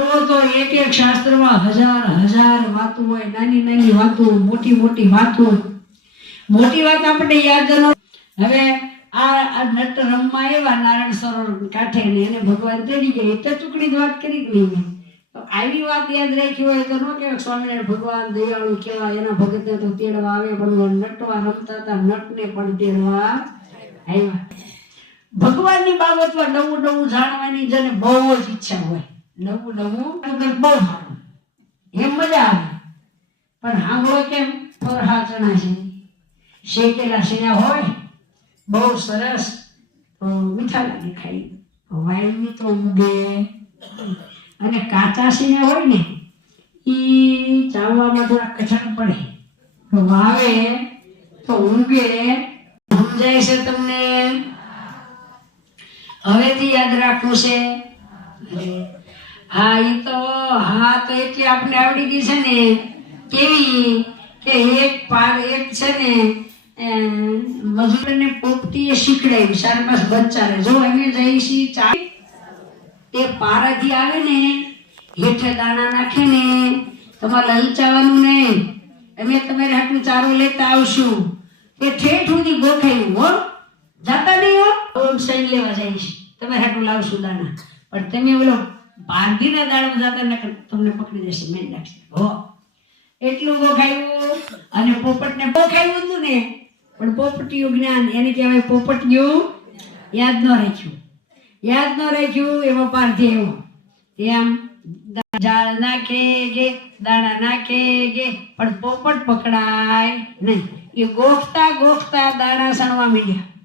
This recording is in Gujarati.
તો એક એક શાસ્ત્રમાં હજાર હજાર વાતો હોય, નાની નાની વાતો, મોટી મોટી વાતો મોટી વાત આપણે યાદ ન હવે આ નટ રમવા એવા નારાયણ સરોવર કાંઠે ને એને ભગવાન તેડી ગયા, એ તો ચૂકડી વાત કરી જ નહીં આવી વાત યાદ રાખી હોય તો ન કહેવાય સ્વામિનારાયણ ભગવાન દયાળુ કેવા એના ભગતને તો તેડવા આવે, પણ નટવા રમતા હતા, નટને પણ તેડવા આવ્યા. ભગવાનની બાબતમાં નવું નવું જાણવાની જેને બહુ જ ઈચ્છા હોય. નવું નવું કંઈક બહુ સારું. એમ મજા આવે. પણ હાંગળો કેમ? ફરહા ચણા છે. શેકેલા શેણા હોય, બહુ સરસ, તો મીઠા લાગે ખાઈ. વાયુ તો ઉગે. અને કાચા શેણા હોય ને એ ચાવવામાં થોડા કઠણ પડે. વાવે, તો ઊંઘે સમજાય છે તમને? હવેથી યાદ રાખવું છે? હા એ તો, હા, તો એટલે આપણે આવડી ગઈ છે ને. કેવી? કે એક પાર, એક છે ને મજૂરને પોપટીએ શીખડાવી સારા પાસ બચ્ચા રહે જો અમે જઈશી ચા તે પારાથી આવે ને, હેઠે દાણા નાખે ને, તમારે લલચાવાનું નહીં. અમે તમારે હાટું ચારો લેતા આવશું. તે ઠેઠ સુધી ગોઠવ્યું, હો. જાતા નહીં, હો. ઓમ સૈન લેવા જઈશ. તમે હાટું લાવશું દાણા. પણ તમે ઓલો બાંધીને દાણા જાતા તમને પકડી જશે મેં નાખશે. હો. એટલું ગોખાયું અને પોપટને ગોખાયું હતું ને, પણ પોપટિયું જ્ઞાન, એને કહેવાય પોપટીયું યાદ ન રાખ્યું. યાદ ન રાખ્યું એવો પારધી એવો એમ જાળ નાખે ગે, દાણા નાખે ગે, પણ પોપટ પકડાય નહીં. એ ગોખતા ગોખતા દાણા સણવા માંડ્યા.